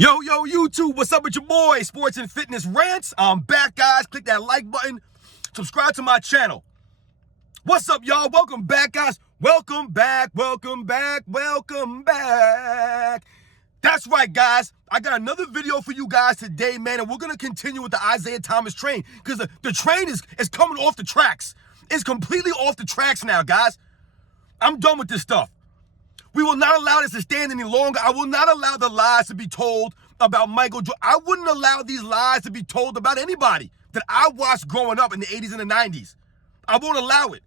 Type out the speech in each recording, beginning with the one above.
Yo, YouTube, what's up with your boy? Sports and Fitness Rants. I'm back, guys. Click that like button. Subscribe to my channel. What's up, y'all? Welcome back, guys. Welcome back. That's right, guys. I got another video for you guys today, man, and we're going to continue with the Isiah Thomas train because the train is coming off the tracks. It's completely off the tracks now, guys. I'm done with this stuff. We will not allow this to stand any longer. I will not allow the lies to be told about Michael Jordan. I wouldn't allow these lies to be told about anybody that I watched growing up in the 80s and the 90s. I won't allow it.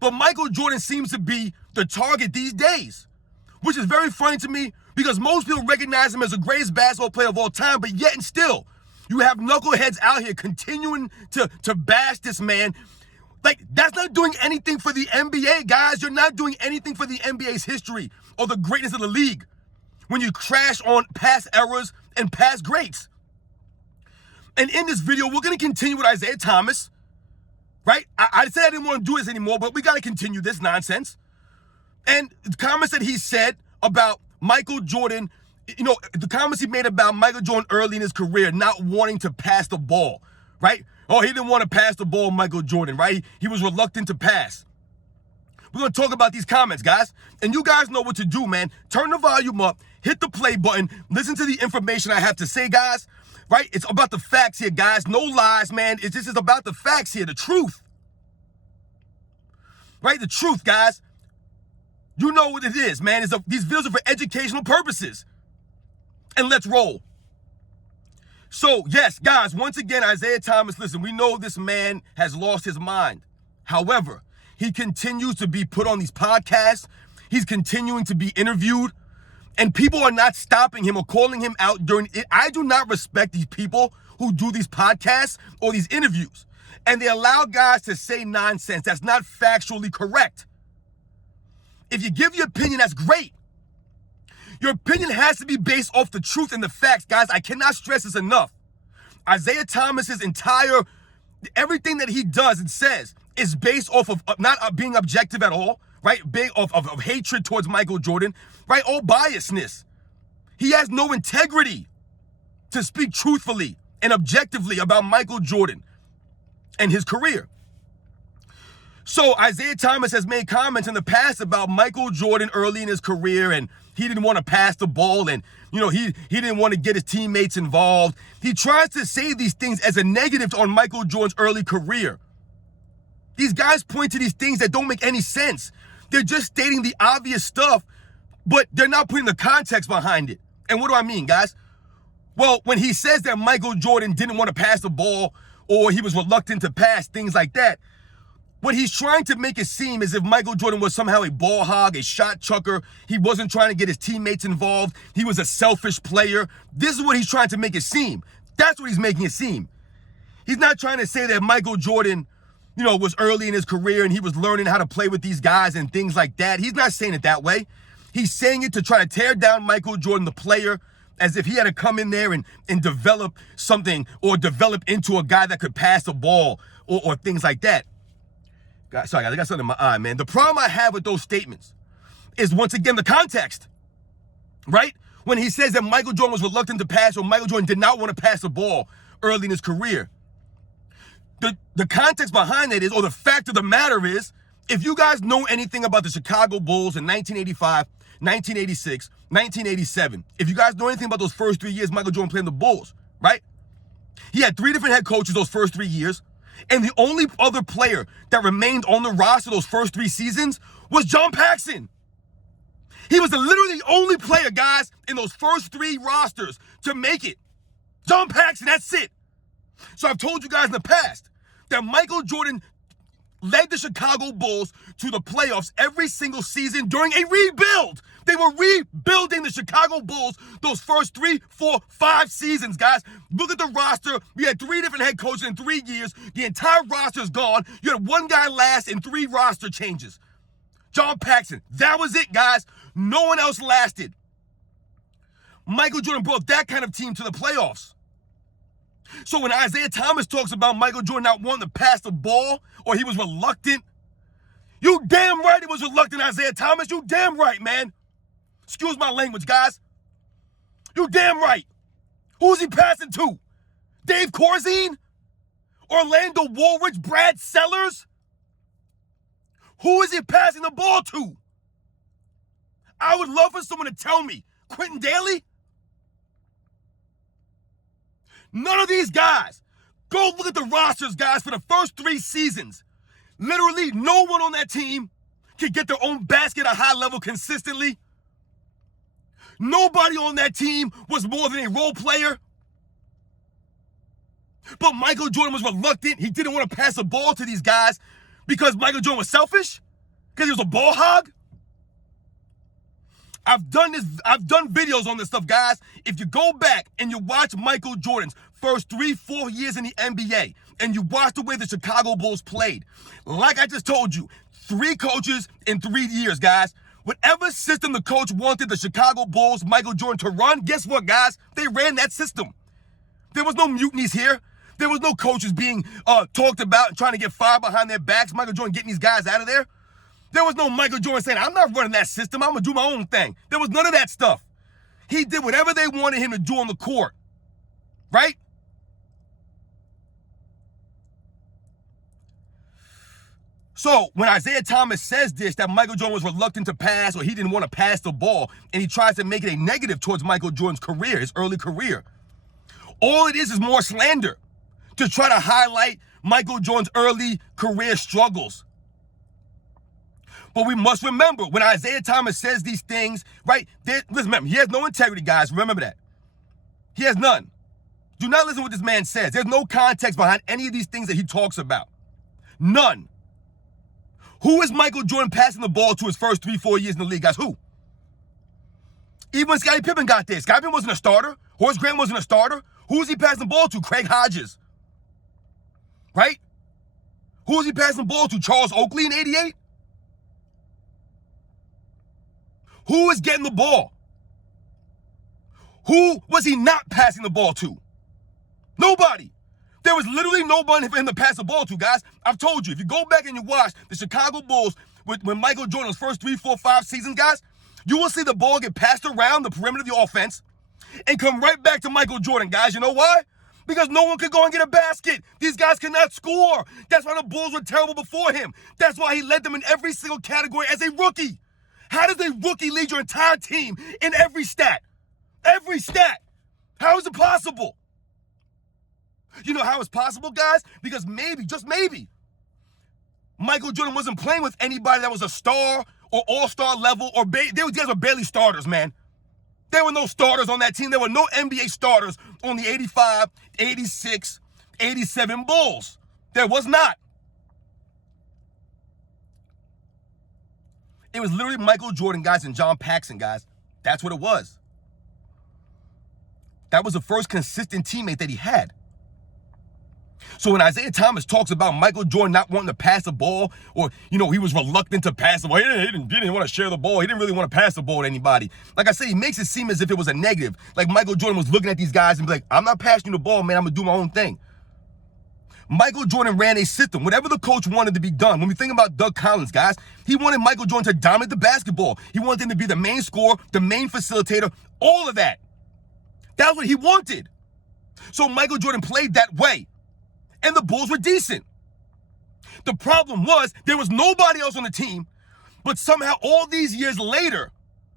But Michael Jordan seems to be the target these days, which is very funny to me because most people recognize him as the greatest basketball player of all time, but yet and still, you have knuckleheads out here continuing to bash this man. Like, that's not doing anything for the NBA, guys. You're not doing anything for the NBA's history or the greatness of the league when you crash on past eras and past greats. And in this video, we're going to continue with Isiah Thomas, right? I said I didn't want to do this anymore, but we got to continue this nonsense. And the comments that he said about Michael Jordan, the comments he made about Michael Jordan early in his career not wanting to pass the ball, right? Oh, he didn't want to pass the ball, Michael Jordan, right? He was reluctant to pass. We're going to talk about these comments, guys. And you guys know what to do, man. Turn the volume up, hit the play button, listen to the information I have to say, guys, right? It's about the facts here, guys. No lies, man. This is about the facts here, the truth. Right? The truth, guys. You know what it is, man. These videos are for educational purposes. And let's roll. So, yes, guys, once again, Isiah Thomas, listen, we know this man has lost his mind. However, he continues to be put on these podcasts. He's continuing to be interviewed. And people are not stopping him or calling him out during it. I do not respect these people who do these podcasts or these interviews. And they allow guys to say nonsense that's not factually correct. If you give your opinion, that's great. Your opinion has to be based off the truth and the facts, guys. I cannot stress this enough. Isiah Thomas's everything that he does and says is based off of not being objective at all, right? Of hatred towards Michael Jordan, right? All biasness. He has no integrity to speak truthfully and objectively about Michael Jordan and his career. So Isiah Thomas has made comments in the past about Michael Jordan early in his career, and he didn't want to pass the ball, and he didn't want to get his teammates involved. He tries to say these things as a negative on Michael Jordan's early career. These guys point to these things that don't make any sense. They're just stating the obvious stuff, but they're not putting the context behind it. And what do I mean, guys? Well, when he says that Michael Jordan didn't want to pass the ball or he was reluctant to pass, things like that, what he's trying to make it seem is if Michael Jordan was somehow a ball hog, a shot chucker, he wasn't trying to get his teammates involved, he was a selfish player. This is what he's trying to make it seem. That's what he's making it seem. He's not trying to say that Michael Jordan, was early in his career and he was learning how to play with these guys and things like that. He's not saying it that way. He's saying it to try to tear down Michael Jordan, the player, as if he had to come in there and develop something or develop into a guy that could pass the ball or things like that. Sorry, guys, I got something in my eye, man. The problem I have with those statements is, once again, the context, right? When he says that Michael Jordan was reluctant to pass or Michael Jordan did not want to pass the ball early in his career. The context behind that is, or the fact of the matter is, if you guys know anything about the Chicago Bulls in 1985, 1986, 1987, if you guys know anything about those first 3 years Michael Jordan played in the Bulls, right? He had 3 different head coaches those first 3 years. And the only other player that remained on the roster those first 3 seasons was John Paxson. He was literally the only player, guys, in those first 3 rosters to make it. John Paxson, that's it. So I've told you guys in the past that Michael Jordan led the Chicago Bulls to the playoffs every single season during a rebuild. They were rebuilding the Chicago Bulls those first 3, 4, 5 seasons, guys. Look at the roster. We had 3 different head coaches in 3 years. The entire roster is gone. You had 1 guy last in 3 roster changes. John Paxson. That was it, guys. No one else lasted. Michael Jordan brought that kind of team to the playoffs. So when Isiah Thomas talks about Michael Jordan not wanting to pass the ball or he was reluctant, you damn right he was reluctant, Isiah Thomas. You damn right, man. Excuse my language, guys. You damn right. Who's he passing to? Dave Corzine? Orlando Woolridge? Brad Sellers? Who is he passing the ball to? I would love for someone to tell me. Quentin Daly? None of these guys. Go look at the rosters, guys, for the first 3 seasons. Literally, no one on that team can get their own basket at a high level consistently. Nobody on that team was more than a role player. But Michael Jordan was reluctant. He didn't want to pass the ball to these guys because Michael Jordan was selfish? Because he was a ball hog? I've done videos on this stuff, guys. If you go back and you watch Michael Jordan's first 3-4 years in the NBA, and you watch the way the Chicago Bulls played, like I just told you, 3 coaches in 3 years, guys. Whatever system the coach wanted the Chicago Bulls, Michael Jordan, to run, guess what, guys? They ran that system. There was no mutinies here. There was no coaches being talked about and trying to get fired behind their backs. Michael Jordan getting these guys out of there. There was no Michael Jordan saying, I'm not running that system. I'm going to do my own thing. There was none of that stuff. He did whatever they wanted him to do on the court. Right? So when Isiah Thomas says this, that Michael Jordan was reluctant to pass or he didn't want to pass the ball, and he tries to make it a negative towards Michael Jordan's career, his early career, all it is more slander to try to highlight Michael Jordan's early career struggles. But we must remember, when Isiah Thomas says these things, right, listen, remember, he has no integrity, guys. Remember that. He has none. Do not listen to what this man says. There's no context behind any of these things that he talks about. None. Who is Michael Jordan passing the ball to his first 3-4 years in the league, guys? Who? Even when Scottie Pippen got there, Scottie Pippen wasn't a starter. Horace Grant wasn't a starter. Who was he passing the ball to? Craig Hodges. Right? Who was he passing the ball to? Charles Oakley in 88? Who is getting the ball? Who was he not passing the ball to? Nobody. There was literally nobody for him to pass the ball to, guys. I've told you, if you go back and you watch the Chicago Bulls when Michael Jordan was first 3, 4, 5 seasons, guys, you will see the ball get passed around the perimeter of the offense and come right back to Michael Jordan, guys. You know why? Because no one could go and get a basket. These guys could not score. That's why the Bulls were terrible before him. That's why he led them in every single category as a rookie. How does a rookie lead your entire team in every stat? Every stat. How is it possible? You know how it's possible, guys? Because maybe, just maybe, Michael Jordan wasn't playing with anybody that was a star or all-star level, or these guys were barely starters, man. There were no starters on that team. There were no NBA starters on the 85, 86, 87 Bulls. There was not. It was literally Michael Jordan, guys, and John Paxson, guys. That's what it was. That was the first consistent teammate that he had. So when Isiah Thomas talks about Michael Jordan not wanting to pass the ball, or, you know, he was reluctant to pass the ball, he didn't want to share the ball, he didn't really want to pass the ball to anybody. Like I said, he makes it seem as if it was a negative. Like Michael Jordan was looking at these guys and be like, I'm not passing you the ball, man, I'm going to do my own thing. Michael Jordan ran a system. Whatever the coach wanted to be done. When we think about Doug Collins, guys, he wanted Michael Jordan to dominate the basketball. He wanted him to be the main scorer, the main facilitator, all of that. That's what he wanted. So Michael Jordan played that way. And the Bulls were decent. The problem was there was nobody else on the team, but somehow all these years later,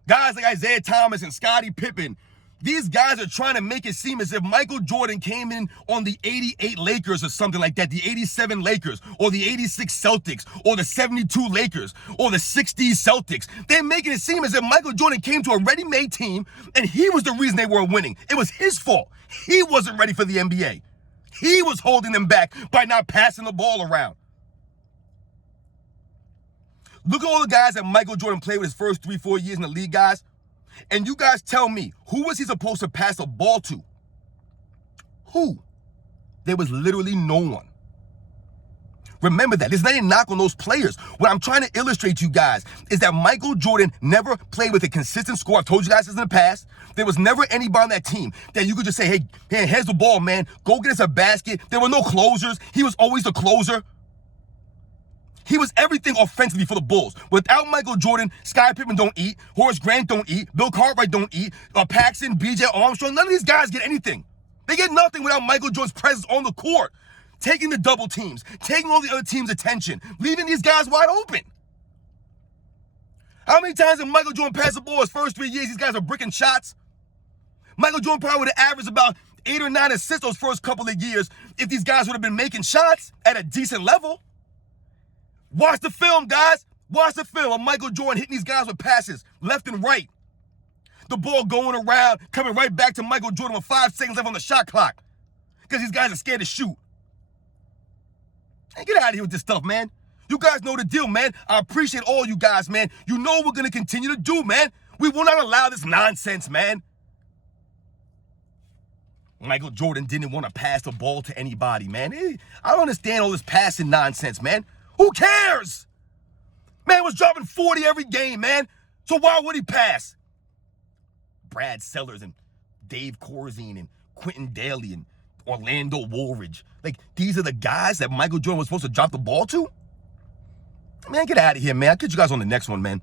guys like Isiah Thomas and Scottie Pippen, these guys are trying to make it seem as if Michael Jordan came in on the 88 Lakers or something like that, the 87 Lakers, or the 86 Celtics, or the 72 Lakers, or the 60s Celtics. They're making it seem as if Michael Jordan came to a ready-made team and he was the reason they weren't winning. It was his fault. He wasn't ready for the NBA. He was holding them back by not passing the ball around. Look at all the guys that Michael Jordan played with his first 3-4 years in the league, guys. And you guys tell me, who was he supposed to pass the ball to? Who? There was literally no one. Remember that. There's not a knock on those players. What I'm trying to illustrate to you guys is that Michael Jordan never played with a consistent score. I've told you guys this in the past. There was never anybody on that team that you could just say, hey, here's the ball, man. Go get us a basket. There were no closers. He was always the closer. He was everything offensively for the Bulls. Without Michael Jordan, Scottie Pippen don't eat, Horace Grant don't eat, Bill Cartwright don't eat, Paxson, B.J. Armstrong, none of these guys get anything. They get nothing without Michael Jordan's presence on the court, taking the double teams, taking all the other team's attention, leaving these guys wide open. How many times did Michael Jordan pass the ball his first 3 years? These guys are bricking shots. Michael Jordan probably would have averaged about 8 or 9 assists those first couple of years if these guys would have been making shots at a decent level. Watch the film, guys. Watch the film of Michael Jordan hitting these guys with passes left and right. The ball going around, coming right back to Michael Jordan with 5 seconds left on the shot clock because these guys are scared to shoot. Hey, get out of here with this stuff, man. You guys know the deal, man. I appreciate all you guys, man. You know what we're going to continue to do, man. We will not allow this nonsense, man. Michael Jordan didn't want to pass the ball to anybody, man. I don't understand all this passing nonsense, man. Who cares? Man was dropping 40 every game, man. So why would he pass? Brad Sellers and Dave Corzine and Quentin Daly and Orlando Woolridge. Like, these are the guys that Michael Jordan was supposed to drop the ball to? Man, get out of here, man. I'll get you guys on the next one, man.